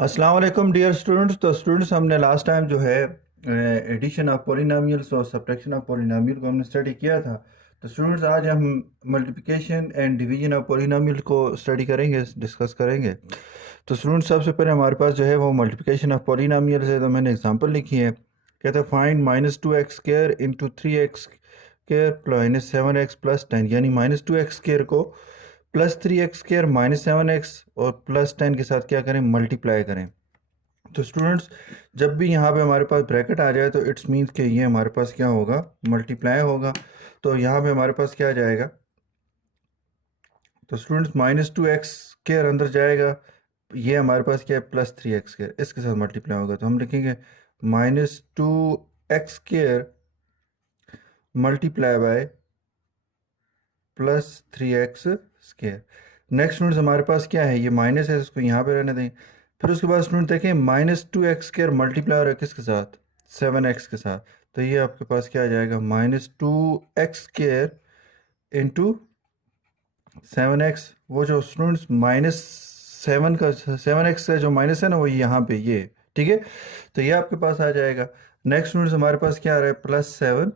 अस्सलाम वालेकुम dear students. तो स्टूडेंट्स, हमने लास्ट टाइम जो है एडिशन ऑफ पॉलिनोमियल्स और सब्ट्रैक्शन ऑफ पॉलिनोमियल को हमने स्टडी किया था। तो स्टूडेंट्स, आज हम multiplication and division of polynomial को स्टडी करेंगे, डिस्कस करेंगे। तो स्टूडेंट्स, सबसे पहले हमारे पास जो है वो मल्टीप्लिकेशन ऑफ पॉलिनोमियल्स है। तो मैंने एग्जांपल लिखी है। कहते हैं find -2x² into 3x² minus 7x plus 10, यानी -2x² को +3x² -7x और +10 के साथ क्या करें, मल्टीप्लाई करें। तो स्टूडेंट्स, जब भी यहाँ पे हमारे पास ब्रैकेट आ जाए तो इट्स मीन्स कि ये हमारे पास क्या होगा, मल्टीप्लाई होगा। तो यहाँ पे हमारे पास क्या आ जाएगा, तो स्टूडेंट्स -2x² अंदर जाएगा, ये हमारे पास क्या है, +3x², इसके साथ मल्टीप्लाई होगा। तो हम लिखेंगे -2x² multiply by +3x²। Next students, हमारे पास क्या है, ये माइनस है, इसको यहाँ पे रहने दें। फिर उसके बाद स्टूडेंट देखें, -2x² मल्टीप्लाई हो रहा है किसके साथ, 7x के साथ। तो ये आपके पास क्या आ जाएगा, -2x² इंटू 7x। वो जो स्टूडेंट्स -7 का 7x का जो माइनस है ना, वो यहाँ पे ये, ठीक है। तो ये आपके पास आ जाएगा। नेक्स्ट स्टूडेंट्स, हमारे पास क्या आ रहा है, +7।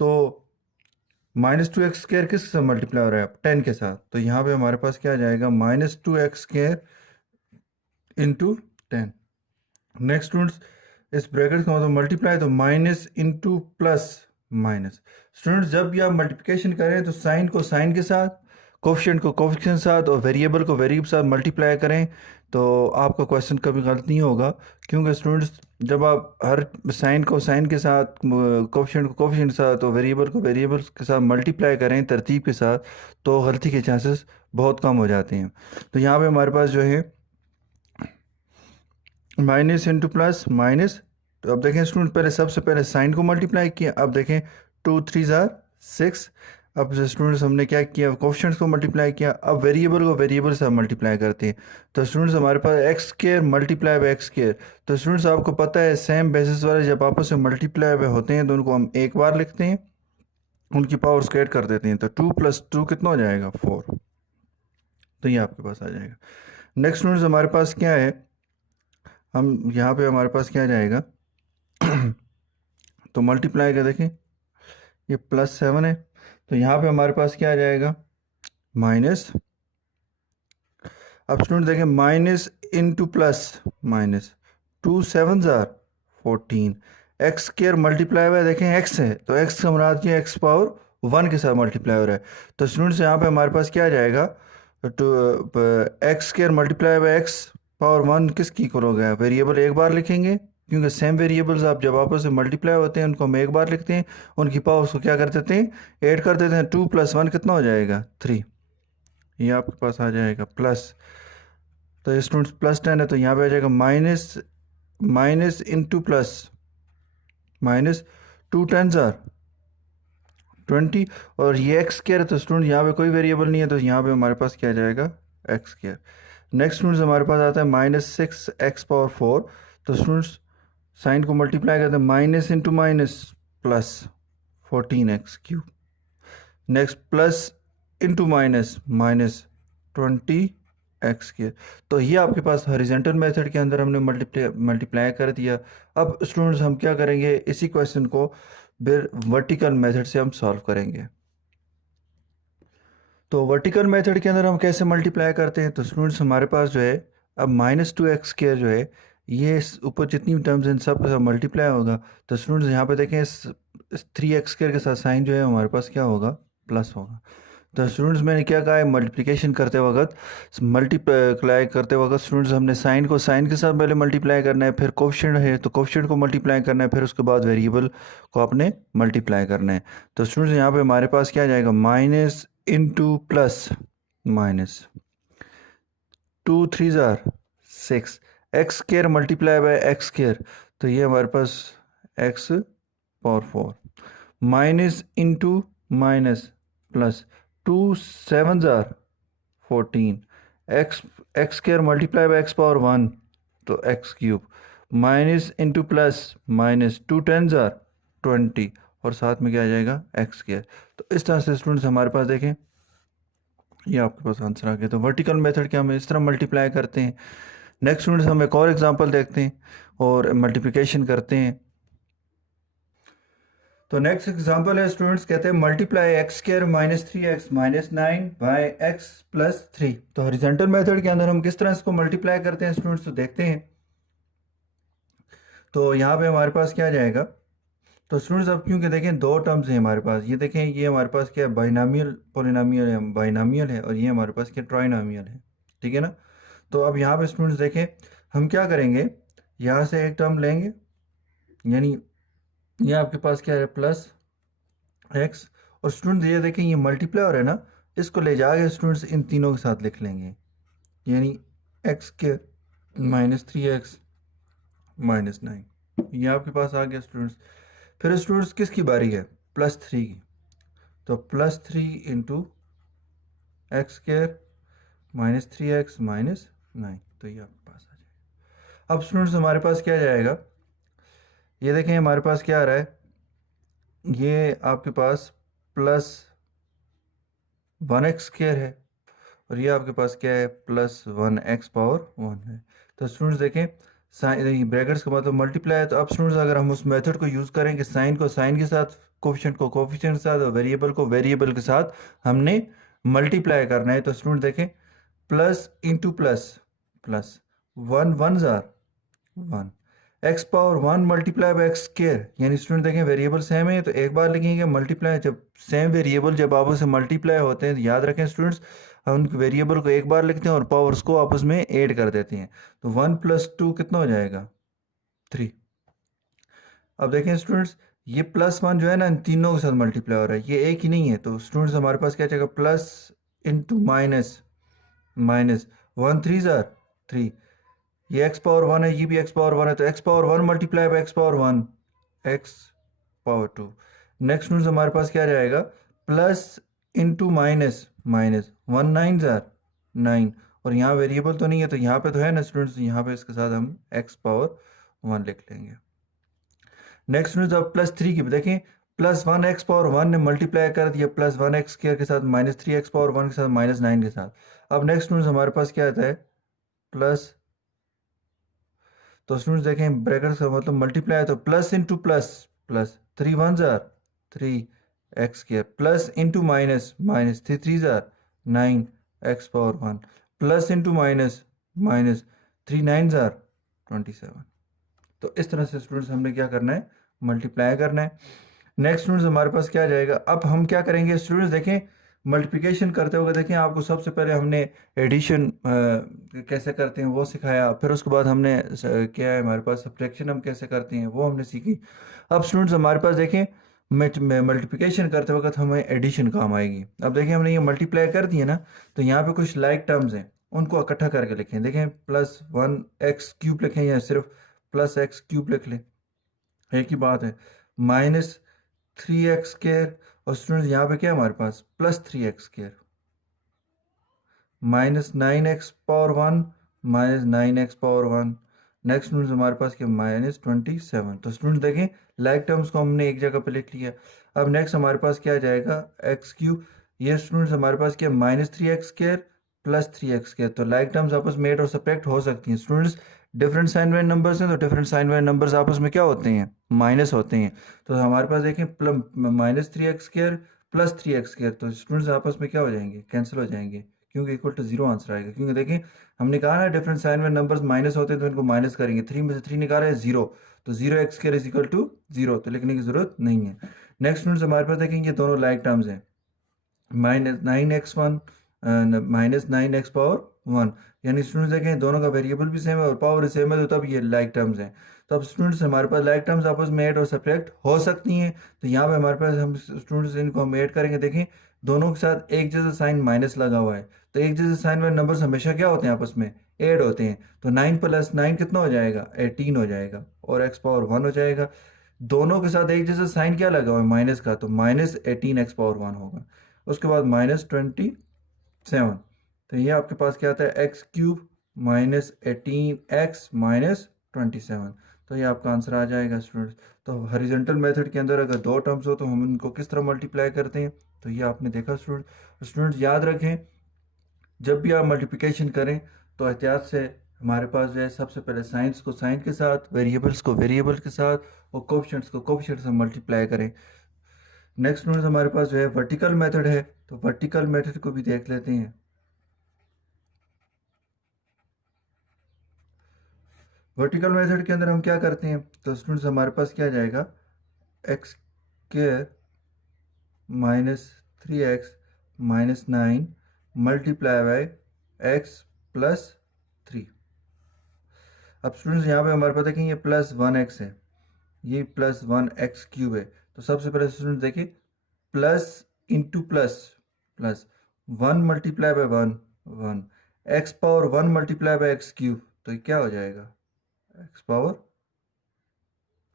तो -2x² किसके साथ मल्टीप्लाई हो रहा है, 10 के साथ। तो यहाँ पे हमारे पास क्या आ जाएगा, -2x² इंटू 10। नेक्स्ट स्टूडेंट्स, इस ब्रैकेट का मतलब मल्टीप्लाई, तो minus into plus minus. Students, जब भी आप मल्टीप्लिकेशन करें तो साइन को साइन के साथ, कोफिशिएंट को कोफिशिएंट के साथ और वेरिएबल को वेरिएबल के साथ मल्टीप्लाई करें, तो आपका क्वेश्चन कभी गलत नहीं होगा। क्योंकि स्टूडेंट्स, जब आप हर साइन को साइन के साथ, कोफिशिएंट को कोफिशिएंट के साथ और वेरिएबल को वेरिएबल के साथ मल्टीप्लाई करें तरतीब के साथ, तो गलती के चांसेस बहुत कम हो जाते हैं। तो यहाँ पे हमारे पास जो है माइनस इंटू प्लस माइनस। तो अब देखें स्टूडेंट, पहले सबसे पहले साइन को मल्टीप्लाई किया, अब देखें 2 3 6। अब स्टूडेंट्स, हमने क्या किया, कोफिशिएंट्स को मल्टीप्लाई किया। अब वेरिएबल को वेरिएबल से मल्टीप्लाई करते हैं। तो स्टूडेंट्स, हमारे पास x² मल्टीप्लाई बाय x²। तो स्टूडेंट्स, आपको पता है सेम बेसिस वाले जब आपस में मल्टीप्लाई बाय होते हैं तो उनको हम एक बार लिखते हैं, उनकी पावर स्क्वायर कर देते हैं। तो 2 + 2 कितना हो जाएगा, 4। तो ये आपके पास आ जाएगा। नेक्स्ट स्टूडेंट्स, हमारे पास क्या है, हम यहाँ पे हमारे पास क्या आ जाएगा तो मल्टीप्लाई का देखें, ये +7 है। तो यहाँ पे हमारे पास क्या आ जाएगा, माइनस। अब स्टूडेंट देखें, minus into plus minus, 2 7 14। x² multiply हुआ है, देखें x है तो x का मुराद क्या है, x पावर 1 के साथ मल्टीप्लाई हो रहा है। तो स्टूडेंट्स, यहाँ पे हमारे पास क्या आ जाएगा, तो x² multiply by x power 1 किसकी इक्वल हो गया, वेरिएबल एक बार लिखेंगे, क्योंकि सेम वेरिएबल्स आप जब आपस में मल्टीप्लाई होते हैं उनको हम एक बार लिखते हैं, उनकी पावर्स को क्या कर देते हैं, ऐड कर देते हैं। 2 + 1 कितना हो जाएगा, 3। ये आपके पास आ जाएगा प्लस। तो स्टूडेंट्स, +10 है तो यहाँ पे आ जाएगा minus, minus into plus minus, 2 10 20। और ये x² है तो स्टूडेंट यहाँ पे कोई वेरिएबल नहीं है, तो यहाँ पे हमारे पास क्या आ जाएगा, x²। नेक्स्ट स्टूडेंट्स, हमारे पास आता है -6x⁴। तो स्टूडेंट्स, साइन को मल्टीप्लाई करते हैं, minus into minus plus 14x³ next plus into minus minus 20x²। तो ये आपके पास हॉरिजॉन्टल मेथड के अंदर हमने मल्टीप्लाई कर दिया। अब स्टूडेंट्स, हम क्या करेंगे, इसी क्वेश्चन को फिर वर्टिकल मेथड से हम सॉल्व करेंगे। तो वर्टिकल मेथड के अंदर हम कैसे मल्टीप्लाई करते हैं, तो स्टूडेंट्स, हमारे पास जो है अब -2x² जो है, ये ऊपर जितनी टर्म्स इन सब के साथ मल्टीप्लाई होगा। तो स्टूडेंट्स, यहाँ पे देखें, इस 3x² के साथ साइन जो है हमारे पास क्या होगा, प्लस होगा। तो स्टूडेंट्स, मैंने क्या कहा है, मल्टीप्लिकेशन करते वक्त, मल्टीप्लाई करते वक्त स्टूडेंट्स, हमने साइन को साइन के साथ पहले मल्टीप्लाई करना है, फिर कोफिशिएंट है तो कोफिशिएंट को मल्टीप्लाई करना है, फिर उसके बाद वेरिएबल को आपने मल्टीप्लाई करना है। तो स्टूडेंट्स, यहाँ पे हमारे पास क्या आ जाएगा, minus into plus minus, 2 3 6, x² multiply by x²। तो ये हमारे पास x⁴ minus into minus plus, 2 7 14, x² multiply by x⁴ तो x³ minus into plus minus, 2 10 20 और साथ में क्या आ जाएगा, x²। तो इस तरह से स्टूडेंट्स, हमारे पास देखें, ये आपके पास आंसर आ गया। तो वर्टिकल मेथड के हम इस तरह मल्टीप्लाई करते हैं। नेक्स्ट स्टूडेंट्स हम एक और एग्जांपल देखते हैं और मल्टीप्लिकेशन करते हैं। तो नेक्स्ट एग्जांपल है स्टूडेंट्स, कहते हैं multiply x square minus 3x minus 9 by x plus 3। तो हॉरिजॉन्टल मेथड के अंदर हम किस तरह इसको मल्टीप्लाई करते हैं स्टूडेंट्स, तो देखते हैं। तो यहाँ पे हमारे पास क्या जाएगा, तो स्टूडेंट्स अब क्योंकि देखें दो टर्म्स हैं हमारे पास, ये देखें ये हमारे पास क्या है, बाइनामियल पोलिनोमियल है, बाइनामियल है, और ये हमारे पास क्या ट्राइनोमियल है, ठीक है ना। तो अब यहाँ पे स्टूडेंट्स देखें हम क्या करेंगे, यहाँ से एक टर्म लेंगे, यानी ये आपके पास क्या है प्लस एक्स, और स्टूडेंट्स ये देखें ये मल्टीप्लाई है ना, इसको ले जाके स्टूडेंट्स इन तीनों के साथ लिख लेंगे, यानी एक्स के माइनस 3x माइनस 9, ये आपके पास आ गया स्टूडेंट्स। फिर स्टूडेंट्स किसकी बारी है, प्लस 3 की, तो plus 3 into x square minus 3x minus 9, तो ये आपके पास आ जाएगा। अब स्टूडेंट्स हमारे पास क्या जाएगा, ये देखें हमारे पास क्या आ रहा है, ये आपके पास प्लस 1x स्क्वायर है, और ये आपके पास क्या है प्लस 1x पावर 1 है। तो स्टूडेंट्स देखें साइन ब्रैकेट्स का मतलब मल्टीप्लाई है, तो अब स्टूडेंट्स अगर हम उस मेथड को यूज़ करें कि साइन को साइन के साथ, कोफिशिएंट को कोफिशिएंट के साथ, और वेरिएबल को वेरिएबल के साथ हमने मल्टीप्लाई करना है, तो स्टूडेंट देखें प्लस इंटू प्लस, प्लस 1 1 जार 1, x power 1 multiply by x square, यानी स्टूडेंट देखें वेरिएबल सेम है तो एक बार लिखेंगे मल्टीप्लाई, जब सेम वेरिएबल जब आपस में मल्टीप्लाई होते हैं तो याद रखें स्टूडेंट्स हम वेरिएबल को एक बार लिखते हैं और पावर्स को आपस में ऐड कर देते हैं। तो 1 प्लस 2 कितना हो जाएगा 3। अब देखें स्टूडेंट्स ये प्लस 1 जो है ना इन तीनों के साथ मल्टीप्लाई हो रहा है, ये एक ही नहीं है, तो स्टूडेंट्स हमारे पास क्या जाएगा plus into minus, minus 1 3 jar 3, ये एक्स पावर 1 है, ये भी एक्स पावर 1 है, तो x power 1 multiply by x power 1 x power 2। Next news हमारे पास क्या जाएगा plus into minus, minus 1 9 jar 9, और यहाँ वेरिएबल तो नहीं है तो यहाँ पे तो है ना स्टूडेंट्स, यहाँ पे इसके साथ हम एक्स पावर 1 लिख लेंगे। नेक्स्ट न्यूज़ अब प्लस 3 की देखें, प्लस 1 एक्स पावर 1 ने मल्टीप्लाई कर दिया प्लस 1 एक्स स्क्वायर के साथ माइनस 3 एक्स पावर 1 के साथ माइनस 9 के साथ। अब नेक्स्ट न्यूज़ हमारे पास क्या आता है प्लस, तो स्टूडेंट्स देखें ब्रैकेट्स का मतलब मल्टीप्लाई है, तो plus into plus, plus 3 1 jar 3 x square, plus into minus, minus 3 3 jar 9 x power 1, plus into minus, minus 3 9 jar 27। तो इस तरह से स्टूडेंट्स हमने क्या करना है मल्टीप्लाई करना है। नेक्स्ट स्टूडेंट्स हमारे पास क्या जाएगा, अब हम क्या करेंगे स्टूडेंट्स देखें मल्टीप्लिकेशन करते हुए देखें आपको सबसे पहले हमने एडिशन कैसे करते हैं वो सिखाया, फिर उसके बाद हमने क्या है हमारे पास सब्ट्रैक्शन हम कैसे करते हैं वो हमने सीखी। अब स्टूडेंट्स हमारे पास देखें मल्टीप्लिकेशन करते वक्त हमें एडिशन काम आएगी। अब देखें हमने ये मल्टीप्लाई कर दिया ना, तो यहाँ पे कुछ लाइक टर्म्स हैं उनको इकट्ठा करके लिखें, देखें प्लस 1 एक्स क्यूब लिखें या सिर्फ प्लस एक्स क्यूब लिख लें, एक ही बात है, माइनस 3x स्क्वायर, और स्टूडेंट्स यहाँ पे क्या है हमारे पास plus 3x square, minus 9x power 1 minus 9x power 1। Next students हमारे पास क्या माइनस 27। तो स्टूडेंट्स देखें लाइक टर्म्स को हमने एक जगह पे लिख लिया। अब नेक्स्ट हमारे पास क्या जाएगा एक्स क्यूब, ये स्टूडेंट्स हमारे पास क्या minus 3x square plus 3x square, तो लाइक टर्म्स आपस में ऐड और सब्ट्रैक्ट हो सकती हैं। स्टूडेंट्स डिफरेंट साइन वाले नंबर्स हैं तो डिफरेंट साइन वाले नंबर्स आपस में क्या होते हैं माइनस होते हैं, तो हमारे पास देखें minus 3x square plus 3x square, तो स्टूडेंट्स आपस में क्या हो जाएंगे कैंसिल हो जाएंगे क्योंकि इक्वल टू 0 आंसर आएगा। क्योंकि देखें हमने कहा ना डिफरेंट साइन वाले नंबर्स माइनस होते हैं तो इनको माइनस करेंगे, 3 में से 3 निकाला है 0, तो 0x square is equal to 0, तो लिखने की जरूरत नहीं है। नेक्स्ट स्टूडेंट्स हमारे पास देखेंगे दोनों लाइक टर्म्स हैं, minus 9x1 minus 9x power 1, यानी स्टूडेंट्स देखें दोनों का वेरिएबल भी सेम है और पावर सेम है, तो तब ये लाइक टर्म्स हैं। तो अब स्टूडेंट्स हमारे पास लाइक टर्म्स आपस में ऐड और सब्ट्रैक्ट हो सकती हैं, तो यहाँ पे हमारे पास हम स्टूडेंट्स इनको हम ऐड करेंगे, देखें दोनों के साथ एक जैसा साइन माइनस लगा हुआ है, तो एक जैसे साइन वाले नंबर्स हमेशा क्या होते हैं आपस में ऐड होते हैं, तो 9 प्लस 9 कितना हो जाएगा 18 हो जाएगा, और एक्स पावर 1 हो जाएगा। दोनों के साथ एक जैसा साइन क्या लगा हुआ है माइनस का, तो माइनस 18 एक्स पावर 1 होगा। उसके बाद माइनस 27, तो ये आपके पास क्या आता है x cube minus 18x minus 27, तो ये आपका आंसर आ जाएगा स्टूडेंट्स। तो हॉरिजॉन्टल मेथड के अंदर अगर दो टर्म्स हो तो हम इनको किस तरह मल्टीप्लाई करते हैं, तो ये आपने देखा स्टूडेंट्स याद रखें जब भी आप मल्टीप्लिकेशन करें तो एहतियात से हमारे पास जो है सबसे पहले साइंस को साइन के साथ, वेरिएबल्स को वेरिएबल के साथ और कोफिशिएंट्स को कोफिशिएंट से मल्टीप्लाई करें। नेक्स्ट स्टूडेंट्स हमारे पास जो है वर्टिकल मेथड है, तो वर्टिकल मेथड को भी देख लेते हैं। वर्टिकल मेथड के अंदर हम क्या करते हैं, तो स्टूडेंट्स हमारे पास क्या जाएगा, x square minus 3x minus 9 multiply by x plus 3। अब स्टूडेंट्स यहाँ पे हमारे पास देखें ये प्लस 1x है, ये प्लस 1x क्यूब है। तो सबसे पहले स्टूडेंट देखिए plus into plus, plus 1 multiply bye 1 1 x power 1 multiply bye x cube, तो ये क्या हो जाएगा, एक्स पावर,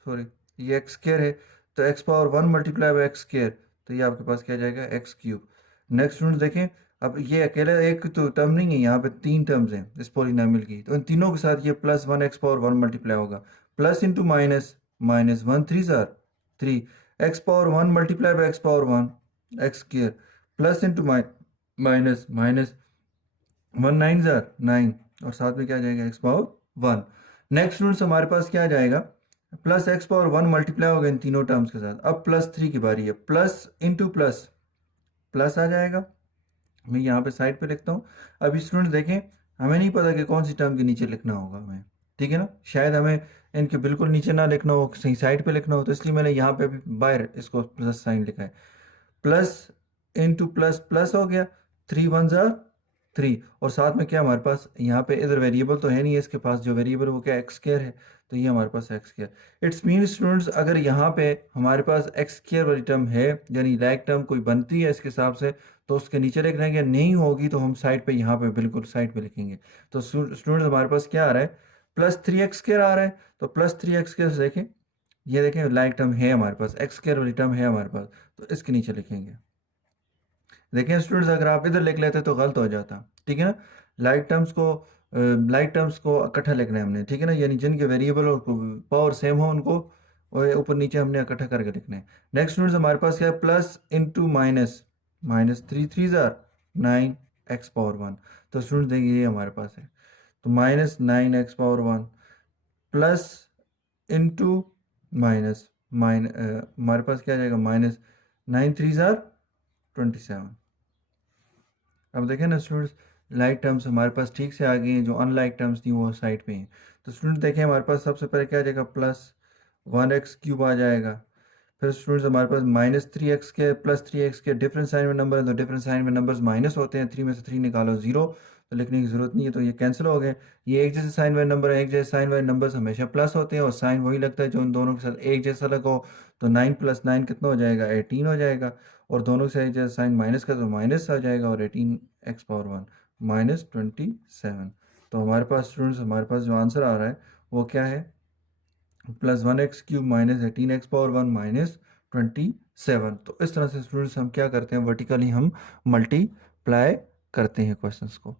सॉरी ये एक्स स्क्र है, तो x power 1 multiply bye x square, तो ये आपके पास क्या जाएगा एक्स क्यूब। नेक्स्ट स्टूडेंट देखें, अब ये अकेला एक तो टर्म नहीं है, यहाँ पे 3 टर्म्स हैं इस पोलिनोमियल की, तो इन तीनों के साथ ये प्लस 1 एक्स पावर 1 मल्टीप्लाई होगा, plus into minus, minus 1 3 jar 3 x power 1 multiply bye x power 1 x square, plus into minus, minus 1 9 jar 9 और साथ में क्या आ जाएगा एक्स पावर 1। नेक्स्ट स्टूडेंट्स हमारे पास क्या आ जाएगा, प्लस एक्स पावर 1 मल्टीप्लाई होगा इन तीनों टर्म्स के साथ। अब प्लस 3 की बारी है, प्लस इंटू प्लस, प्लस आ जाएगा, मैं यहाँ पे साइड पे लिखता हूँ। अब स्टूडेंट देखें, हमें नहीं पता कि कौन सी टर्म के नीचे लिखना होगा हमें, ठीक है ना, शायद हमें इनके बिल्कुल नीचे ना लिखना हो, सही साइड पे लिखना हो, तो इसलिए मैंने यहाँ पे अभी बाहर इसको प्लस साइन लिखा है। प्लस इंटू प्लस, प्लस हो गया, 3 1 जार 3 और साथ में क्या हमारे पास यहाँ पे इधर वेरिएबल तो है नहीं है, इसके पास जो वेरिएबल वो क्या एक्स स्क्र है, तो ये हमारे पास x square. It's mean students अगर यहाँ पे हमारे पास एक्स स्क्र वाली टर्म है, यानी लाइक टर्म कोई बनती है इसके हिसाब से, तो उसके नीचे लिख देंगे, नहीं होगी तो हम साइड पे यहाँ पे बिल्कुल साइड पे लिखेंगे। तो स्टूडेंट्स हमारे पास क्या आ रहा है, प्लस 3x स्क्र आ रहा है, तो प्लस 3x स्क्र देखें, ये देखें लाइक टर्म है हमारे पास, एक्स स्क्र वाली टर्म है हमारे पास, तो इसके नीचे लिखेंगे। देखिए स्टूडेंट्स अगर आप इधर लिख लेते तो गलत हो जाता, ठीक है ना, लाइक टर्म्स को इकट्ठा लिखना है हमने, ठीक है ना, यानी जिनके वेरिएबल और पावर सेम हो उनको ऊपर नीचे हमने इकट्ठा करके लिखना है। नेक्स्ट स्टूडेंट्स हमारे पास क्या है, plus into minus, minus 3 3 jar 9 x power 1, तो स्टूडेंट्स देखिए ये हमारे पास है, तो minus 9 x power 1 plus into minus, हमारे पास क्या आ जाएगा, माइनस 9 3 जार 27। अब देखें ना स्टूडेंट्स, लाइक टर्म्स हमारे पास ठीक से आ गई हैं, जो अनलाइक टर्म्स थी वो साइड पे हैं। तो स्टूडेंट देखें हमारे पास सबसे पहले क्या आ जाएगा, प्लस 1x क्यूब आ जाएगा, फिर स्टूडेंट्स हमारे पास माइनस 3x के प्लस 3x के डिफरेंट साइन में नंबर है, तो डिफरेंट साइन में नंबर्स माइनस होते हैं, 3 में से 3 निकालो 0, तो लिखने की ज़रूरत नहीं है, तो ये कैंसिल हो गए। ये एक जैसे साइन वाले नंबर है, एक जैसे साइन वाले नंबर्स हमेशा प्लस होते हैं और साइन वही लगता है जो उन दोनों के साथ एक जैसा लगा हो। तो 9 प्लस 9 कितना हो जाएगा, 18 हो जाएगा, और दोनों से एक जैसा साइन माइनस का तो माइनस आ जाएगा, और 18 एक्स पावर 1 माइनस 27। तो हमारे पास स्टूडेंट्स हमारे पास जो आंसर आ रहा है वो क्या है, plus 1x cube minus 18 x power 1 minus 27। तो इस तरह से स्टूडेंट्स हम क्या करते हैं, वर्टिकली हम मल्टीप्लाई करते हैं क्वेश्चंस को।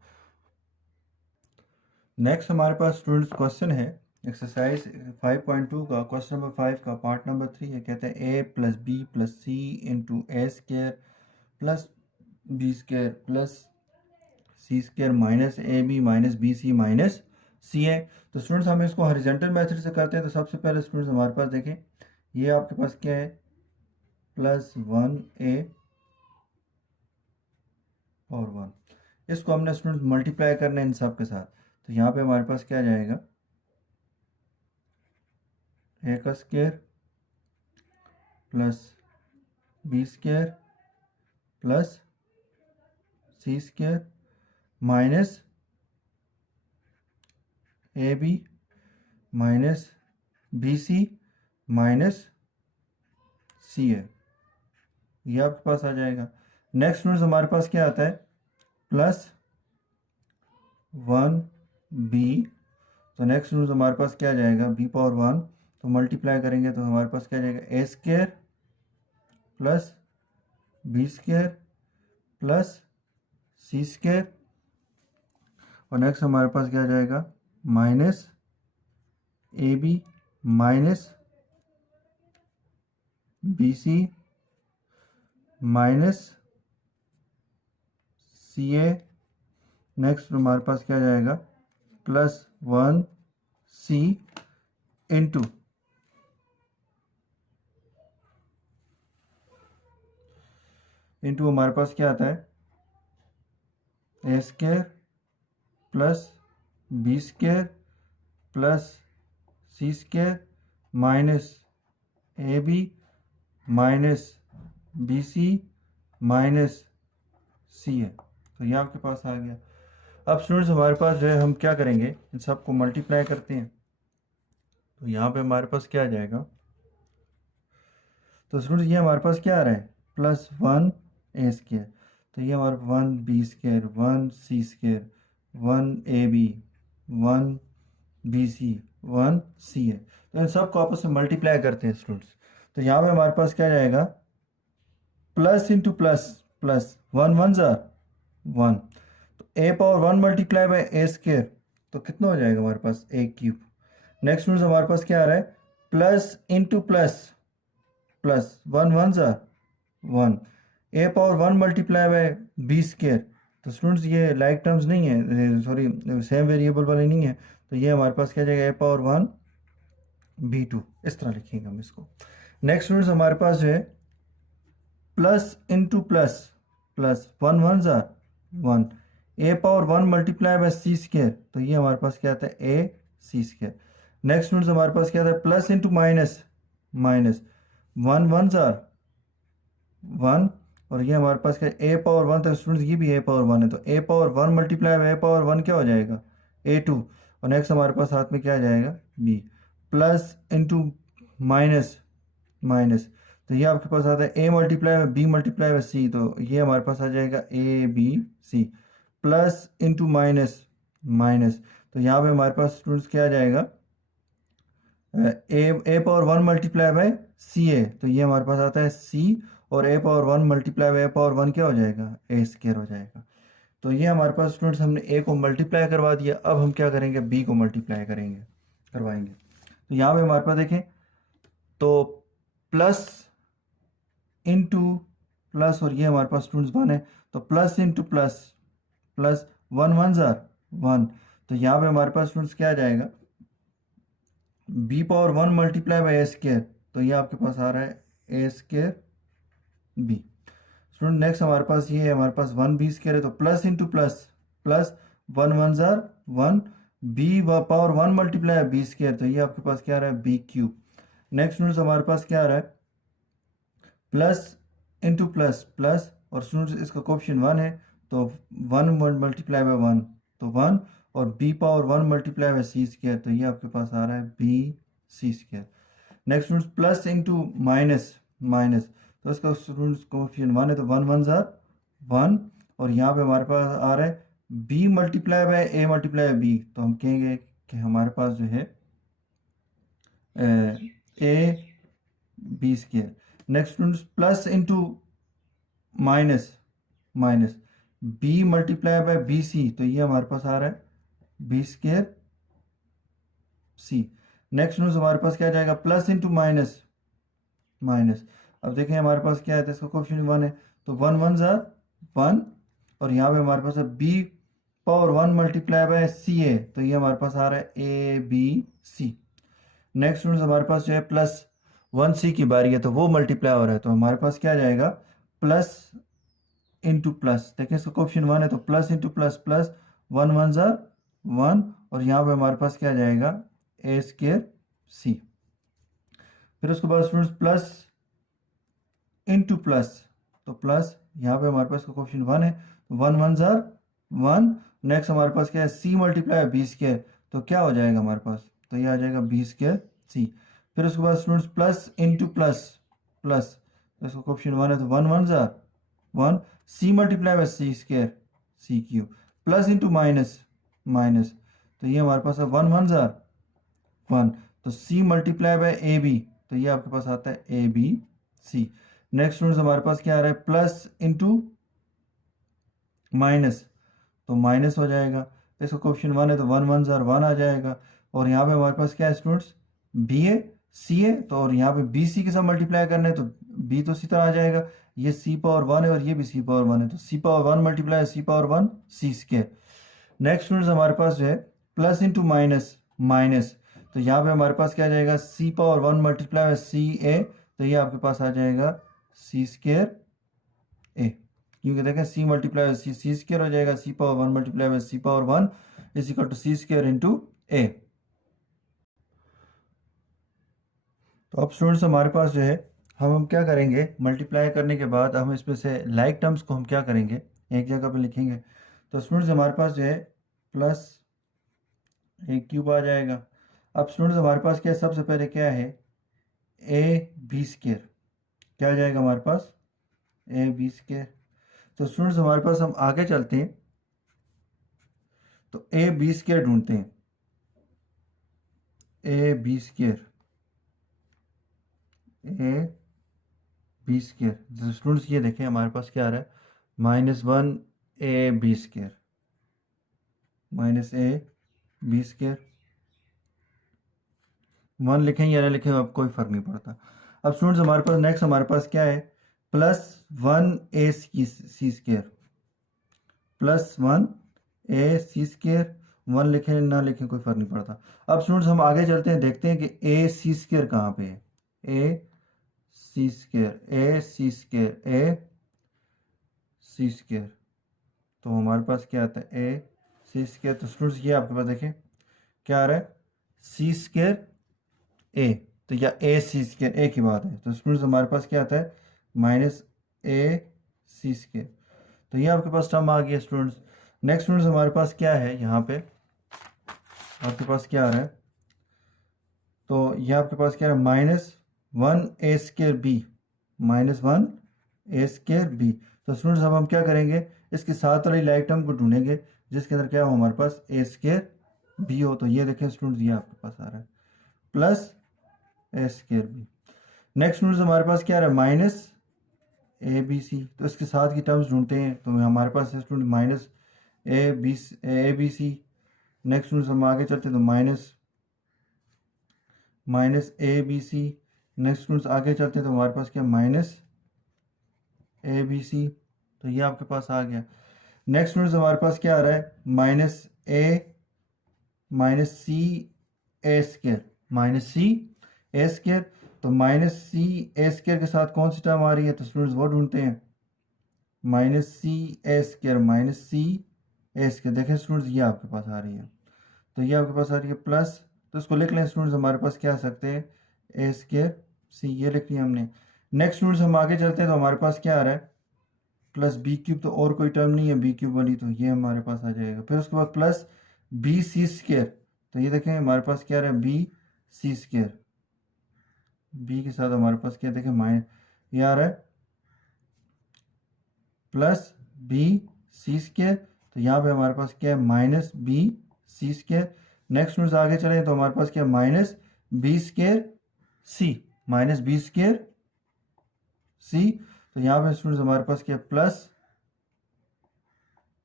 नेक्स्ट हमारे पास स्टूडेंट्स क्वेश्चन है एक्सरसाइज 5.2 का, क्वेश्चन नंबर 5 का पार्ट नंबर 3 है। कहते हैं a plus B plus C into A square plus B square plus C square minus A B minus B C minus C A. तो students हम इसको horizontal method से करते हैं। तो सबसे पहले स्टूडेंट्स हमारे पास देखें, ये आपके पास क्या है, प्लस 1a और 1, इसको हमने स्टूडेंट्स मल्टीप्लाई करना है इन सब के साथ। तो यहाँ पे हमारे पास क्या आ जाएगा, ए का square plus B square plus C square minus A B minus B C minus C है, ये आपके पास आ जाएगा। नेक्स्ट स्टूडेंट्स हमारे पास क्या आता है, प्लस 1b, तो नेक्स्ट स्टूडेंट्स हमारे पास क्या आ जाएगा, b पावर 1, तो मल्टीप्लाई करेंगे तो हमारे पास क्या आ जाएगा, A square plus B square plus C square, और नेक्स्ट हमारे पास क्या आ जाएगा, minus A B minus B C minus C A. Next हमारे पास क्या आ जाएगा, प्लस 1 C इंटू हमारे पास क्या आता है ए square plus B square plus C square minus A B minus B C minus C है। तो ये आपके पास आ गया। अब स्टूडेंट्स हमारे पास जो है हम क्या करेंगे, इन सबको मल्टीप्लाई करते हैं। तो यहाँ पे हमारे पास क्या आ जाएगा, तो स्टूडेंट्स ये हमारे पास क्या आ रहा है प्लस 1 ए स्क्वायर, तो ये हमारे 1 B square 1 C square 1 A B 1 B C 1 C है। तो इन सब को आपस में मल्टीप्लाई करते हैं स्टूडेंट्स। तो यहाँ पे हमारे पास क्या जाएगा प्लस इंटू प्लस प्लस 1 1 ज़ा 1, तो ए power 1 multiply by A square, तो कितना हो जाएगा हमारे पास ए क्यूब। नेक्स्ट स्टूडेंट्स हमारे पास क्या आ रहा है प्लस इंटू प्लस प्लस 1 1 ज़ा 1, ए power 1 multiply by B square. तो स्टूडेंट्स ये लाइक टर्म्स नहीं है, सॉरी सेम वेरिएबल वाले नहीं है, तो ये हमारे पास क्या जाएगा ए पावर 1 बी 2, इस तरह लिखेंगे हम इसको। नेक्स्ट स्टूडेंट्स हमारे पास जो है प्लस इंटू प्लस प्लस 1 1 ज़ा 1, ए power 1 multiply by C square, तो ये हमारे पास क्या आता है A C square. Next students हमारे पास क्या आता है प्लस इंटू माइनस माइनस 1 1 ज़ा 1, और ये हमारे पास क्या ए पावर 1, तो स्टूडेंट्स ये भी ए पावर 1 है, तो ए power 1 multiply by A power 1 क्या हो जाएगा ए 2, और नेक्स्ट हमारे पास हाथ में क्या आ जाएगा B, plus into minus minus, तो ये आपके पास आता है A multiply by B multiply by C, तो ये हमारे पास आ जाएगा A B C, plus into minus minus, तो यहाँ पे हमारे पास स्टूडेंट्स क्या आ जाएगा ए power 1 multiply by C A, तो ये हमारे पास आता है सी, और A power 1 multiply by A power 1 क्या हो जाएगा ए स्क्वायर हो जाएगा। तो ये हमारे पास स्टूडेंट्स हमने ए को मल्टीप्लाई करवा दिया। अब हम क्या करेंगे बी को मल्टीप्लाई करवाएंगे। तो यहाँ पे हमारे पास देखें तो प्लस इंटू प्लस, और ये हमारे पास स्टूडेंट्स 1 है, तो प्लस इंटू प्लस प्लस 1 1 ज़ा 1, तो यहाँ पे हमारे पास स्टूडेंट्स क्या आ जाएगा B power 1 multiply by A square, तो ये आपके पास आ रहा है ए स्क्वायर बी। स्टूडेंट नेक्स्ट हमारे पास ये है हमारे पास 1 बी स्क्वायर है, तो प्लस इंटू प्लस प्लस 1 1 ज़ा 1, B power 1 multiply B square, तो ये आपके पास क्या आ रहा है बी क्यूब। नेक्स्ट स्टूडेंट्स हमारे पास क्या आ रहा है प्लस इंटू प्लस प्लस, और स्टूडेंट्स इसका कोएफिशिएंट 1 है, तो 1 मल्टीप्लाई बाय 1 तो 1, और B power 1 multiply by C square, तो ये आपके पास आ रहा है B C square. Next students plus into minus minus, तो इसका स्टूडेंट्स कोएफिशिएंट 1 है, तो 1 1 ज़ा 1, और यहाँ पे हमारे पास आ रहा है B multiply by A multiply by B, तो हम कहेंगे कि हमारे पास जो है A B square. Next students plus into minus minus B multiply by B सी, तो ये हमारे पास आ रहा है B square C. Next students हमारे पास क्या आ जाएगा प्लस इंटू माइनस माइनस, अब देखें हमारे पास क्या है तो इसका कोएफिशिएंट 1 है, तो 1 1 ज़ा 1, और यहाँ पे हमारे पास है B power 1 multiply by C A, तो ये हमारे पास आ रहा है A B C. Next students हमारे पास जो है प्लस 1 सी की बारी है, तो वो मल्टीप्लाई हो रहा है, तो हमारे पास क्या आ जाएगा प्लस इंटू प्लस, देखिए इसका कोएफिशिएंट 1 है, तो प्लस इंटू प्लस प्लस 1 1 ज़ा 1, और यहाँ पे हमारे पास क्या आ जाएगा ए स्क्वायर सी। फिर उसके बाद स्टूडेंट्स प्लस इंटू प्लस, तो प्लस यहाँ पे हमारे पास कोएफिशिएंट 1 है, तो 1 1 ज़ा 1, नेक्स्ट हमारे पास क्या है सी मल्टीप्लाई बी स्क्वायर, तो क्या हो जाएगा हमारे पास, तो ये आ जाएगा बी स्क्वायर सी। फिर उसके बाद students plus into plus plus, तो इसका कोएफिशिएंट 1 है, तो 1 1 ज़ा 1, c multiply by C square c cube, plus into minus minus, तो ये हमारे पास है 1 1 ज़ा 1, तो C multiply by A B, तो ये आपके पास आता है A B C. Next students हमारे पास क्या आ रहा है प्लस इंटू माइनस, तो माइनस हो जाएगा, तो इसका कोएफिशिएंट 1 है, तो 1 1 ज़ा 1 आ जाएगा, और यहाँ पे हमारे पास क्या है स्टूडेंट्स बी ए सी है, तो और यहाँ पे बी सी के साथ मल्टीप्लाई करना है, तो बी तो इसी तरह आ जाएगा, ये सी पावर 1 है और ये भी सी पावर 1 है, तो सी पावर 1 मल्टीप्लाई सी पावर 1 सी स्क्वायर। नेक्स्ट स्टूडेंट्स हमारे पास जो है प्लस इंटू माइनस माइनस, तो यहाँ पे हमारे पास क्या आ जाएगा c power 1 multiply by C A, तो ये आपके पास आ जाएगा सी स्केयर ए, क्योंकि देखें c multiply by c square हो जाएगा, c power 1 multiply by c power 1 is equal to c square into a. तो अब स्टूडेंट्स हमारे पास जो है हम क्या करेंगे, मल्टीप्लाई करने के बाद हम इसमें से लाइक टर्म्स को हम क्या करेंगे एक जगह पे लिखेंगे। तो स्टूडेंट्स हमारे पास जो है प्लस ए क्यूब आ जाएगा। अब स्टूडेंट्स हमारे पास क्या है, सबसे पहले क्या है ए बी स्केयर, क्या आ जाएगा हमारे पास ए बी स्केयर। तो स्टूडेंट्स हमारे पास हम आगे चलते हैं, तो ए बी स्केयर ढूंढते हैं, A B square, A B square. तो स्टूडेंट्स ये देखें हमारे पास क्या आ रहा है -1 A B square, minus A B square, 1 लिखें या ना लिखें अब कोई फ़र्क नहीं पड़ता। अब स्टूडेंट्स हमारे पास नेक्स्ट हमारे पास क्या है +1 ए सी स्केयर, +1 ए सी स्केयर, 1 लिखें ना लिखें कोई फ़र्क नहीं पड़ता। अब स्टूडेंट्स हम आगे चलते हैं, देखते हैं कि ए सी स्केयर कहाँ पे है, A C square, A C square, A C square, तो हमारे पास क्या आता है ए सी स्केयर। तो स्टूडेंट्स ये आपके पास देखें क्या आ रहा है सी स्केयर ए, तो या ए सी स्केयर ए की बात है, तो स्टूडेंट्स हमारे पास क्या आता है -ए सी स्केयर। तो ये आपके पास टर्म आ गया स्टूडेंट्स। नेक्स्ट स्टूडेंट्स हमारे पास क्या है, यहाँ पे आपके पास क्या आ रहा है, तो ये आपके पास क्या है -1 ए स्केयर बी, -1 ए स्केयर बी। तो स्टूडेंट्स अब हम क्या करेंगे, इसके साथ वाली लाइक टर्म को ढूंढेंगे जिसके अंदर क्या हो हमारे पास ए स्केयर बी हो। तो ये देखें स्टूडेंट्स ये आपके पास आ रहा है प्लस ए स्केयर बी। नेक्स्ट स्टूडेंट्स हमारे पास क्या आ रहा है माइनस ए बी सी, तो इसके साथ की टर्म्स ढूंढते हैं, तो हमारे पास है student A B C. Next students हम आगे चलते हैं, तो minus A B C. Next students आगे चलते हैं, तो हमारे पास क्या ए बी सी, तो ये आपके पास आ गया। नेक्स्ट स्टूडेंट्स हमारे पास क्या आ रहा है माइनस सी ए स्केयर, तो -c ए स्केयर के साथ कौन सी टर्म आ रही है, तो स्टूडेंट्स वो ढूंढते हैं -c ए स्केयर, देखें स्टूडेंट्स ये आपके पास आ रही है, तो ये आपके पास आ रही है प्लस, तो इसको लिख लें स्टूडेंट्स हमारे पास क्या आ सकते हैं ए स्केयर सी, ये लिख लिया हमने। नेक्स्ट स्टूडेंट्स हम आगे चलते हैं, तो हमारे पास क्या आ रहा है प्लस बी क्यूब, तो और कोई टर्म नहीं है बी क्यूब वाली, तो ये हमारे पास आ जाएगा। फिर उसके बाद प्लस बी सी स्केयर, तो ये देखें हमारे पास क्या आ रहा है बी सी स्केयर, बी के साथ हमारे पास क्या देखें ये आ रहा है प्लस बी सी स्केयर, तो यहाँ पे हमारे पास क्या है -b सी स्केयर। नेक्स्ट स्टूडेंट्स आगे चले, तो हमारे पास क्या है -b स्केयर सी, तो यहाँ पे स्टूडेंट्स हमारे पास क्या है प्लस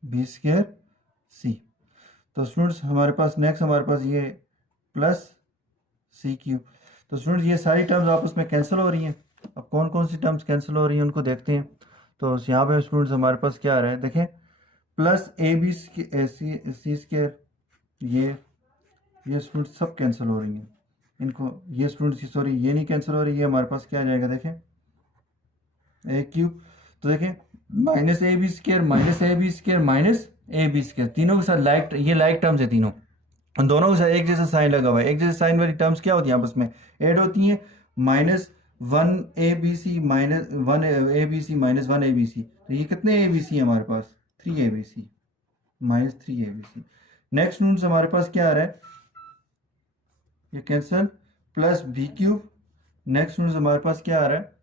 बी स्केयर सी। तो स्टूडेंट्स हमारे पास नेक्स्ट हमारे पास ये प्लस सी क्यूब। तो स्टूडेंट्स ये सारी टर्म्स आपस में कैंसिल हो रही हैं। अब कौन कौन सी टर्म्स कैंसिल हो रही हैं उनको देखते हैं। तो यहाँ पे स्टूडेंट्स हमारे पास क्या आ रहा है, देखें plus A B C square, ये स्टूडेंट्स सब कैंसिल हो रही हैं इनको, ये स्टूडेंट्स सॉरी ये नहीं कैंसिल हो रही है, हमारे पास क्या आ जाएगा देखें ए क्यूब। तो देखें -a b स्केयर तीनों के साथ लाइक टर्म्स है, तीनों उन दोनों के साथ एक जैसा साइन लगा हुआ है। एक जैसे साइन वाली टर्म्स क्या होती हैं आपस में ऐड होती हैं, -1 ABC -1 ABC, तो ये कितने ABC है हमारे पास 3 ABC, -3 ABC। नेक्स्ट स्टूडेंट्स हमारे पास क्या आ रहा है, ये cancel plus B cube. Next students हमारे पास क्या आ रहा है,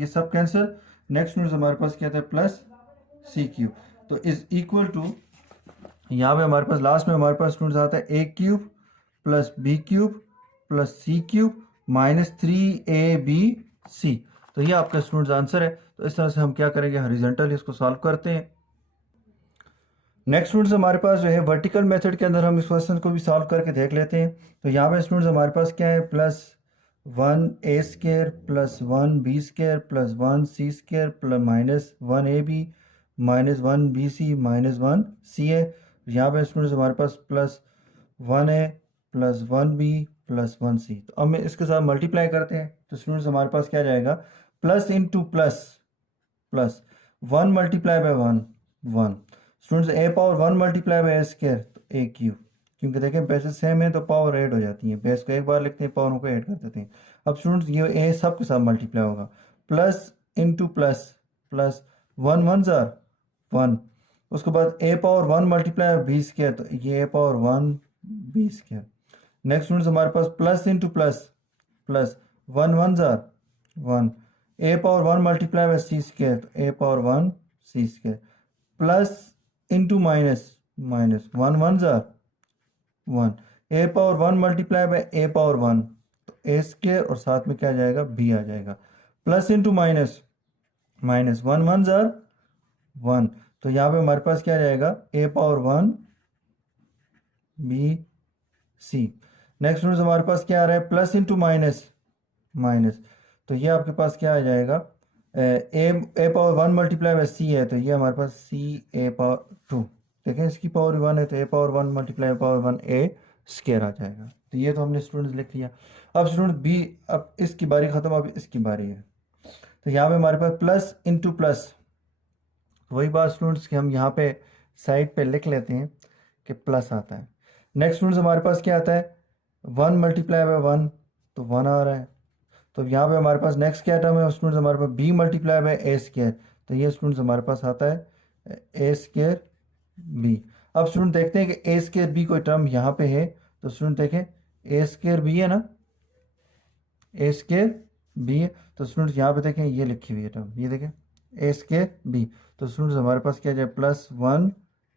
ये सब कैंसिल। नेक्स्ट स्टूडेंट्स हमारे पास क्या आता है प्लस सी क्यूब, तो इज इक्वल टू यहाँ पे हमारे पास लास्ट में हमारे पास स्टूडेंट्स आता है a cube plus B cube plus c cube -3ABC। तो ये आपका स्टूडेंट्स आंसर है। तो इस तरह से हम क्या करेंगे, हॉरिजॉन्टल इसको सॉल्व करते हैं। नेक्स्ट स्टूडेंट्स हमारे पास जो है वर्टिकल मेथड के अंदर हम इस क्वेश्चन को भी सॉल्व करके देख लेते हैं। तो यहाँ पे स्टूडेंट्स हमारे पास क्या है +1 ए स्केयर +1 बी स्केयर +1 सी स्केयर +-1 AB -1 BC -1 C है। यहाँ पे स्टूडेंट्स हमारे पास +1 है +1B +1C। तो अब मैं इसके साथ मल्टीप्लाई करते हैं तो स्टूडेंट्स हमारे पास क्या जाएगा, plus into plus plus 1 multiply bye 1 1। Students A power 1 multiply by A square तो AQ, क्योंकि देखें बेसिस सेम है तो पावर ऐड हो जाती है, बेस को एक बार लिखते हैं पावर को ऐड कर देते हैं। अब स्टूडेंट्स ये ए सब के साथ मल्टीप्लाई होगा, प्लस इंटू प्लस प्लस 1 1 जार 1। उसके बाद a power 1 multiply B square तो ये a power 1 B square. Next students हमारे पास प्लस इंटू प्लस प्लस 1 1 जार 1। ए power 1 multiply by C square तो ए पावर 1 सी square plus into minus minus 1 1 जार 1। ए power 1 multiply by A power 1 तो ए square और साथ में क्या आ जाएगा, बी आ जाएगा। प्लस इंटू माइनस माइनस 1 1 जार 1। तो यहाँ पे हमारे पास क्या आ जाएगा, ए power 1 B C. Next students हमारे पास क्या आ रहा है, प्लस इंटू माइनस माइनस, तो ये आपके पास क्या आ जाएगा, ए पावर 1 मल्टीप्लाई बाय सी है तो ये हमारे पास सी ए पावर 2। देखें इसकी पावर 1 है तो ए पावर 1 मल्टीप्लाई पावर 1 ए स्क्वायर आ जाएगा। तो ये तो हमने स्टूडेंट्स लिख लिया। अब स्टूडेंट बी, अब इसकी बारी ख़त्म, अब इसकी बारी है। तो यहाँ पे हमारे पास प्लस इंटू प्लस, वही बात स्टूडेंट्स कि हम यहाँ पे साइड पे लिख लेते हैं कि प्लस आता है। नेक्स्ट स्टूडेंट्स हमारे पास क्या आता है, 1 मल्टीप्लाई बाय 1 तो 1 आ रहा है। तो यहाँ पे हमारे पास नेक्स्ट क्या टर्म है स्टूडेंट्स, हमारे पास b multiply by A square तो ये स्टूडेंट्स हमारे पास आता है ए स्क्वायर बी। अब स्टूडेंट देखते हैं कि ए स्क्वायर बी कोई टर्म यहाँ पे है तो स्टूडेंट देखें ए स्क्वायर बी है ना, ए स्क्वायर बी है तो स्टूडेंट्स यहाँ पे देखें ये लिखी हुई है टर्म, ये देखें ए स्क्वायर बी। तो स्टूडेंट्स हमारे पास क्या जाए, +1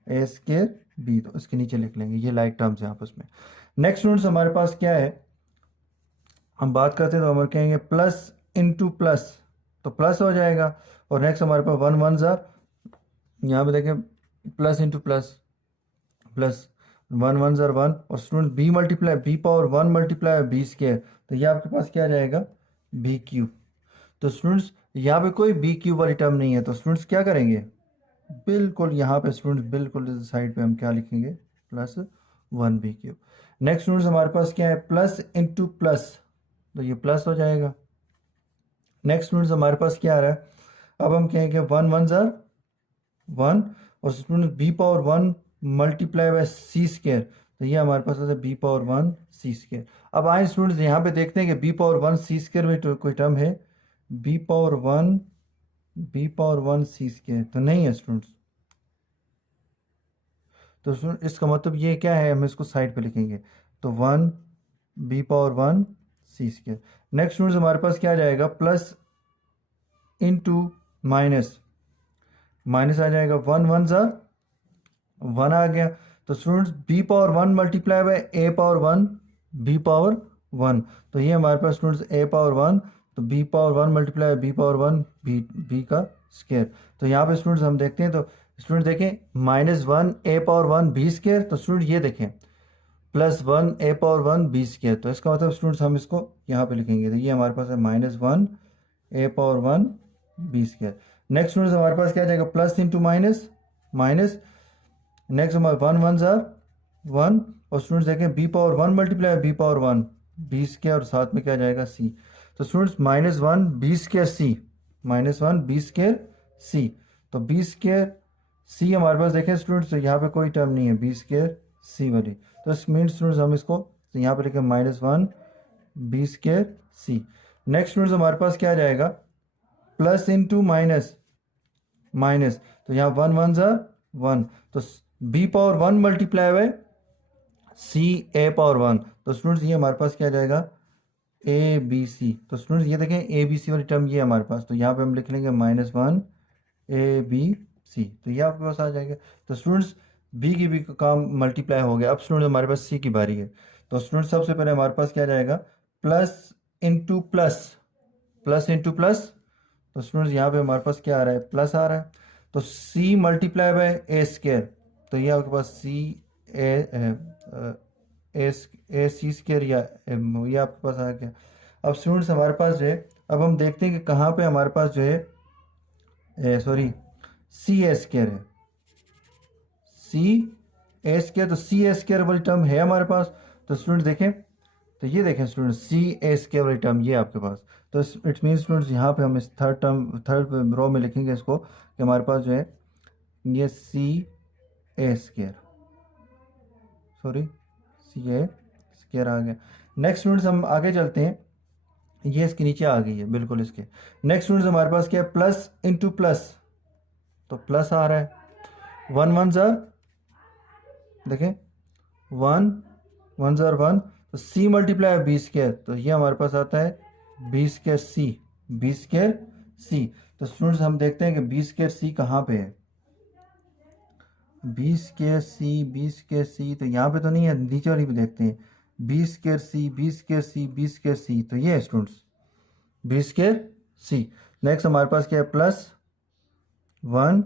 ए स्क्वायर बी, तो इसके नीचे लिख लेंगे, ये लाइक टर्म्स हैं आपस में। नेक्स्ट स्टूडेंट्स हमारे पास क्या है, हम बात करते हैं तो हम कहेंगे प्लस इंटू प्लस तो प्लस हो जाएगा। और नेक्स्ट हमारे पास 1 1 जार, यहाँ पे देखें प्लस इंटू प्लस प्लस 1 1 जार 1। और students B multiply B power 1 multiply B square तो ये आपके पास क्या आ जाएगा, बी क्यू। तो स्टूडेंट्स यहाँ पे कोई बी क्यू वाली टर्म नहीं है तो स्टूडेंट्स क्या करेंगे, बिल्कुल यहाँ पे स्टूडेंट्स बिल्कुल इस साइड पे हम क्या लिखेंगे, +1 बी क्यू। नेक्स्ट स्टूडेंट्स हमारे पास क्या है, प्लस इंटू प्लस तो ये प्लस हो जाएगा। नेक्स्ट स्टूडेंट्स हमारे पास क्या आ रहा है, अब हम कहेंगे 1 1 जार 1। और students B power 1 multiply by C square तो ये हमारे पास आता है बी पावर 1 सी स्क्वायर। अब आए स्टूडेंट्स यहाँ पे देखते हैं कि बी पावर 1 सी स्क्वायर में तो कोई टर्म है, बी पावर 1 सी स्क्वायर तो नहीं है स्टूडेंट्स। तो स्टूडेंट इसका मतलब ये क्या है, हम इसको साइड पे लिखेंगे तो 1 बी पावर 1 सी स्क्वायर। नेक्स्ट स्टूडेंट्स हमारे पास क्या आ जाएगा, प्लस इंटू माइनस माइनस आ जाएगा, 1 1 जार 1 आ गया। तो students B power 1 multiply by A power 1 B power 1 तो ये हमारे पास स्टूडेंट्स ए पावर 1 तो B power 1 multiply B power 1 B का स्क्वायर। तो यहाँ पे स्टूडेंट्स हम देखते हैं तो स्टूडेंट देखें -1 ए पावर 1 बी स्क्वायर तो स्टूडेंट ये देखें +1 ए पावर 1 बी स्क्वायर। तो इसका मतलब स्टूडेंट्स हम इसको यहाँ पे लिखेंगे तो ये हमारे पास है -1 ए power 1 B square. Next students हमारे पास क्या आ जाएगा, plus into minus minus, next हमारे 1 1 जार 1। और स्टूडेंट्स देखें b power 1 multiply B power 1 B square और साथ में क्या जाएगा सी। तो students -1 B square c -1 B square सी तो बी स्क्वायर सी हमारे पास देखें स्टूडेंट्स तो यहाँ पे कोई टर्म नहीं है बी स्क्वायर सी वाली। तो इस मीन स्टूडेंट्स हम इसको तो यहाँ पे लिखें -1 B square C. Next students हमारे पास क्या आ जाएगा, प्लस इंटू माइनस माइनस तो यहाँ 1 1 जार 1 तो B power 1 multiply by C A power 1 तो स्टूडेंट्स ये हमारे पास क्या आ जाएगा, ए बी सी। तो स्टूडेंट्स ये देखें ए बी सी वाली टर्म ये हमारे पास तो यहाँ पे हम लिख लेंगे -1 ए बी सी तो ये आपके पास आ जाएगा। तो स्टूडेंट्स बी की भी काम मल्टीप्लाई हो गया। अब स्टूडेंट्स हमारे पास सी की बारी है तो स्टूडेंट्स सबसे पहले हमारे पास क्या जाएगा, plus into plus plus into plus तो स्टूडेंट्स यहाँ पे हमारे पास क्या आ रहा है, प्लस आ रहा है। तो C multiply by A square तो ये आपके पास सी ए सी स्क्वायर या ये आपके पास आ गया। अब स्टूडेंट्स हमारे पास जो है, अब हम देखते हैं कि कहाँ पे हमारे पास जो है सॉरी सी ए स्क्वायर है, सी ए स्क्वायर, तो सी ए स्क्वायर वाली टर्म है हमारे पास। तो स्टूडेंट देखें, तो ये देखें स्टूडेंट, सी ए स्क्वायर वाली टर्म ये आपके पास। तो इट मीन स्टूडेंट्स यहाँ पे हम इस थर्ड रो में लिखेंगे इसको कि हमारे पास जो है ये सी ए स्क्वायर, सॉरी सी ए स्क्वायर आ गया। नेक्स्ट स्टूडेंट्स हम आगे चलते हैं, ये इसके नीचे आ गई है बिल्कुल इसके। नेक्स्ट स्टूडेंट्स हमारे पास क्या है, प्लस इंटू प्लस, तो प्लस आ रहा है, वन वन ज़ार, देखें वन वन ज़ार वन, तो सी मल्टीप्लाई बी स्क्वायर, तो ये हमारे पास आता है B square C, B square सी। तो स्टूडेंट्स हम देखते हैं कि बी स्क्वायर सी कहाँ पे है, B square C, B square सी, तो यहाँ पे तो नहीं है, नीचे वाली भी देखते हैं, B square C, B square C, B square सी, तो ये है students B square C. Next हमारे पास क्या है, plus one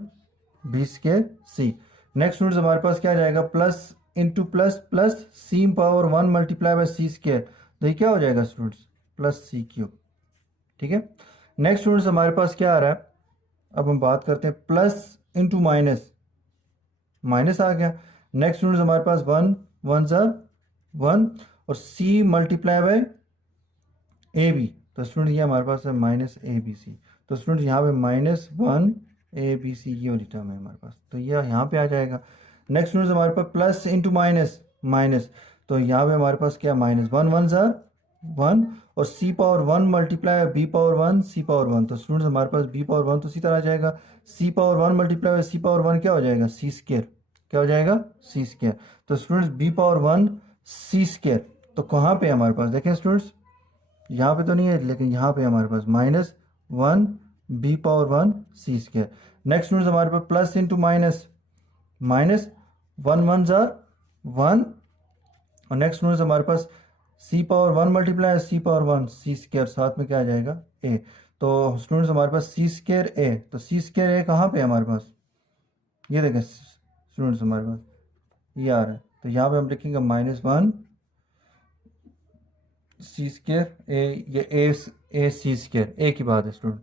B square C. Next students हमारे पास क्या आ जाएगा, plus into plus plus C power one multiply by C square, तो ये क्या हो जाएगा स्टूडेंट्स, प्लस सी क्यूब। ठीक है। नेक्स्ट स्टूडेंट्स हमारे पास क्या आ रहा है, अब हम बात करते हैं प्लस इंटू माइनस, माइनस आ गया। नेक्स्ट स्टूडेंट्स हमारे पास वन वन ज़ार वन, और सी मल्टीप्लाई बाय ए बी, तो स्टूडेंट ये हमारे पास है माइनस ए बी सी। तो स्टूडेंट यहाँ पे minus one A B C ये वाली टर्म है हमारे पास, तो ये यहाँ पे आ जाएगा। नेक्स्ट स्टूडेंट हमारे पास प्लस इंटू माइनस माइनस, तो यहाँ पे हमारे पास क्या, माइनस वन वन ज़ार वन, और c power one multiply B power one c power one, तो स्टूडेंट्स हमारे पास बी पावर वन तो इसी तरह आ जाएगा, c power one multiply c power one क्या हो जाएगा, सी स्क्वायर, क्या हो जाएगा, सी स्क्वायर। तो students B power one c square, तो कहाँ पे है हमारे पास, देखें स्टूडेंट्स यहाँ पे तो नहीं है, लेकिन यहाँ पे हमारे पास minus one b power one c square. Next students हमारे पास plus into minus, minus one one ज़ार वन, और नेक्स्ट स्टूडेंट्स हमारे पास c power one multiply c power one c square, साथ में क्या आ जाएगा ए। तो स्टूडेंट्स हमारे पास सी स्क्वायर ए, तो सी स्क्वायर ए कहाँ पे है हमारे पास, ये देखें स्टूडेंट्स हमारे पास ये आ रहा है, तो यहाँ पे हम लिखेंगे माइनस वन सी स्क्वायर ए, ये ए सी स्क्वायर, ए की बात है स्टूडेंट,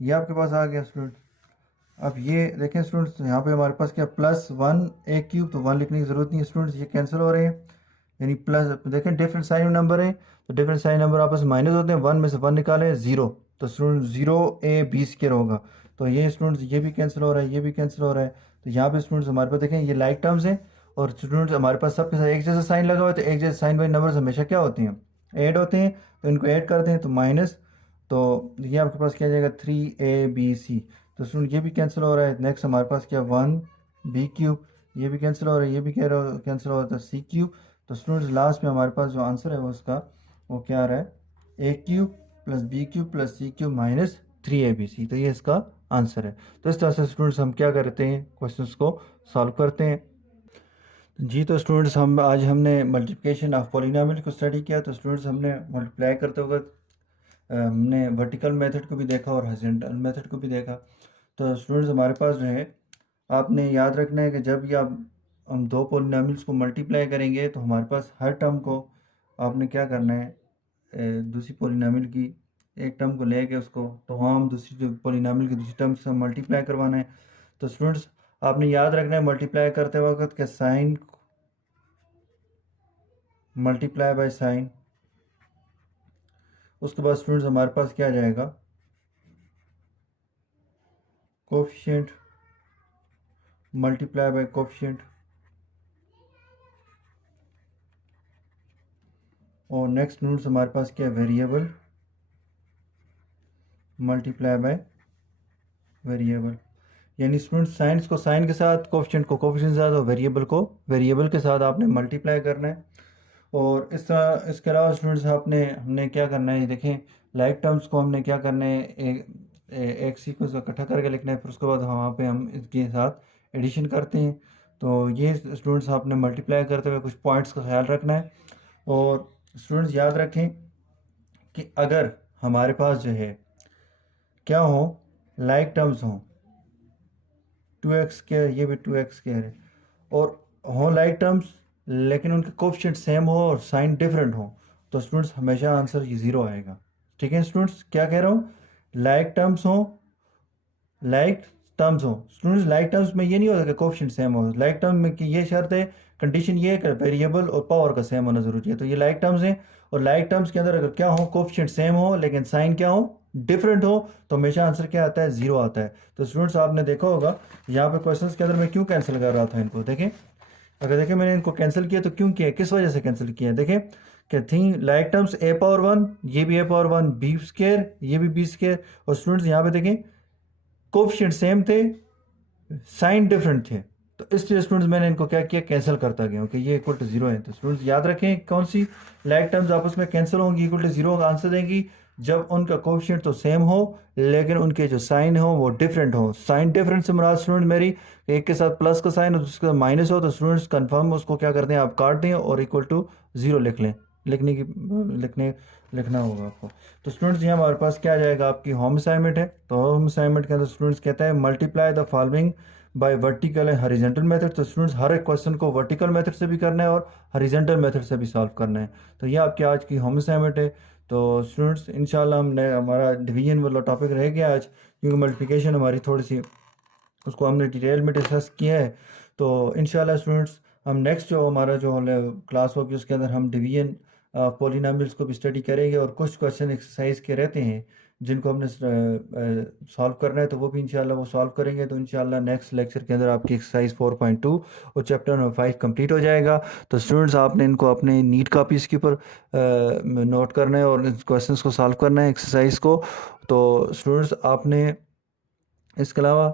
ये आपके पास आ गया स्टूडेंट। अब ये देखें स्टूडेंट्स, यहाँ पे हमारे पास क्या, प्लस वन ए क्यूब, तो वन लिखने की ज़रूरत नहीं है स्टूडेंट्स, ये कैंसिल हो रहे हैं, यानी प्लस, देखें डिफरेंट साइन नंबर है, तो डिफरेंट साइन नंबर आपस में माइनस होते हैं, वन में से वन निकालें ज़ीरो, तो student zero A B square होगा, तो ये स्टूडेंट्स ये भी कैंसिल हो रहा है, ये भी कैंसिल हो रहा है। तो यहाँ पे स्टूडेंट्स हमारे पास देखें ये लाइक टर्म्स हैं, और स्टूडेंट्स हमारे पास सबके साथ एक जैसा साइन लगा हुआ है, तो एक जैसे साइन वाले नंबर्स हमेशा क्या होते हैं, ऐड होते हैं, तो इनको ऐड करते हैं तो माइनस, तो ये आपके पास क्या जाएगा थ्री ए बी सी, तो स्टूडेंट ये भी कैंसिल हो रहा है। नेक्स्ट हमारे पास क्या, वन बी क्यूब, ये भी कैंसिल हो रहा है, ये भी कैंसिल हो रहा है, सी क्यूब। तो स्टूडेंट्स लास्ट में हमारे पास जो आंसर है वो उसका वो क्या आ रहा है, a cube plus B cube plus c cube minus three a B C, तो ये इसका आंसर है। तो इस तरह से स्टूडेंट्स हम क्या करते हैं, क्वेश्चंस को सॉल्व करते हैं। जी तो स्टूडेंट्स हम आज हमने मल्टीप्लिकेशन ऑफ पॉलिनोमियल को स्टडी किया। तो स्टूडेंट्स हमने मल्टीप्लाई करते वक्त हमने वर्टिकल मेथड को भी देखा और हॉरिजॉन्टल मेथड को भी देखा। तो स्टूडेंट्स हमारे पास जो है, आपने याद रखना है कि जब भी आप हम दो पॉलिनोमियल्स को मल्टीप्लाई करेंगे तो हमारे पास हर टर्म को आपने क्या करना है, दूसरी पॉलिनोमियल की एक टर्म को लेके उसको, तो हम दूसरी जो पॉलिनोमियल की दूसरी टर्म से मल्टीप्लाई करवाना है। तो स्टूडेंट्स आपने याद रखना है मल्टीप्लाई करते वक्त के साइन मल्टीप्लाई बाय साइन, उसके बाद स्टूडेंट्स हमारे पास क्या आ जाएगा, कोफिशिएंट मल्टीप्लाई बाय कोफिशिएंट, और नेक्स्ट स्टूडेंट्स हमारे पास क्या है, वेरिएबल मल्टीप्लाई बाय वेरिएबल। यानी स्टूडेंट्स साइंस को साइन के साथ, कोफिशिएंट को कोफिशिएंट के साथ, और वेरिएबल को वेरिएबल के साथ आपने मल्टीप्लाई करना है। और इस तरह इसके अलावा स्टूडेंट्स हमने क्या करना है, देखें लाइक टर्म्स को हमने क्या करना है, एक सीक्वेंस को इकट्ठा करके लिखना है, फिर उसके बाद वहाँ पे हम इसके साथ एडिशन करते हैं। तो ये स्टूडेंट्स आपने मल्टीप्लाई करते हुए कुछ पॉइंट्स का ख्याल रखना है। और स्टूडेंट्स याद रखें कि अगर हमारे पास जो है क्या हो, लाइक टर्म्स हों, टू एक्स स्क्वायर, ये भी टू एक्स स्क्वायर है, और हों लाइक टर्म्स लेकिन उनके कोफिशिएंट सेम हो और साइन डिफरेंट हो, तो स्टूडेंट्स हमेशा आंसर ये ज़ीरो आएगा। ठीक है स्टूडेंट्स, क्या कह रहा हूँ, लाइक टर्म्स हो, लाइक टर्म्स हो। स्टूडेंट्स लाइक टर्म्स में ये नहीं होता कि कोफिशिएंट सेम हो, लाइक टर्म में कि ये शर्त है, कंडीशन ये है कि वेरिएबल और पावर का सेम होना ज़रूरी है। तो ये लाइक टर्म्स हैं, और लाइक टर्म्स के अंदर अगर क्या हो, कोफिशिएंट सेम हो लेकिन साइन क्या हो, डिफरेंट हो, तो हमेशा आंसर क्या आता है, ज़ीरो आता है। तो स्टूडेंट्स आपने देखा होगा यहाँ पे क्वेश्चंस के अंदर मैं क्यों कैंसिल कर रहा था इनको, देखें। अगर देखें मैंने इनको कैंसिल किया तो क्यों किया, किस वजह से कैंसिल किया है, देखें कि थी लाइक टर्म्स ए पावर वन, ये भी ए पावर वन, बी स्केयर, ये भी बी स्केयर, और स्टूडेंट्स यहाँ पे देखें कोफिशिएंट सेम थे, साइन डिफरेंट थे। तो इसलिए स्टूडेंट्स मैंने इनको क्या किया, कैंसिल करता गया कि ये इक्वल टू जीरो है। तो स्टूडेंट्स याद रखें कौन सी लाइक टर्म्स आपस में कैंसिल होंगी, इक्वल टू जीरो का आंसर देंगी जब उनका कोफिशिएंट तो सेम हो लेकिन उनके जो साइन हो वो डिफरेंट हो। साइन डिफरेंट से मुराद स्टूडेंट मेरी एक के साथ प्लस का साइन और दूसरे के साथ माइनस हो, तो स्टूडेंट्स कंफर्म उसको क्या करते हैं, आप काट दें और इक्वल टू जीरो लिख लें, लिखने की लिखना होगा आपको। तो स्टूडेंट्स यहाँ हमारे पास क्या आ जाएगा, आपकी होम असाइनमेंट है। तो होम असाइनमेंट के अंदर स्टूडेंट्स कहता है multiply the following bye vertical and horizontal method. तो स्टूडेंट्स हर एक क्वेश्चन को वर्टिकल मेथड से भी करना है और हॉरिजॉन्टल मेथड से भी सॉल्व करना है। तो ये आपकी आज की होम असाइनमेंट है। तो स्टूडेंट्स इंशाल्लाह हमने हमारा डिवीजन वाला टॉपिक रह गया आज, क्योंकि मल्टीप्लिकेशन हमारी थोड़ी सी उसको हमने डिटेल में डिस्कस किया है। तो इंशाल्लाह स्टूडेंट्स हम नेक्स्ट जो हमारा जो क्लास होगी उसके अंदर हम डिवीजन पॉलिनॉमियल्स को भी स्टडी करेंगे, और कुछ क्वेश्चन एक्सरसाइज के रहते हैं जिनको हमने सॉल्व करना है, तो वो भी इंशाल्लाह वो सॉल्व करेंगे। तो इंशाल्लाह नेक्स्ट लेक्चर के अंदर आपकी एक्सरसाइज 4.2 और चैप्टर नंबर 5 कंप्लीट हो जाएगा। तो स्टूडेंट्स आपने इनको अपने नीट कापीज़ के ऊपर नोट करना है और इन क्वेश्चंस को सॉल्व करना है, एक्सरसाइज को। तो स्टूडेंट्स आपने इसके अलावा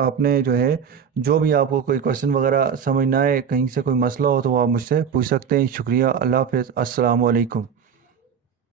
आपने जो है जो भी आपको कोई क्वेश्चन वगैरह समझ ना आए, कहीं से कोई मसला हो, तो आप मुझसे पूछ सकते हैं। शुक्रिया, अल्लाह हाफ़िज़, अस्सलाम वालेकुम।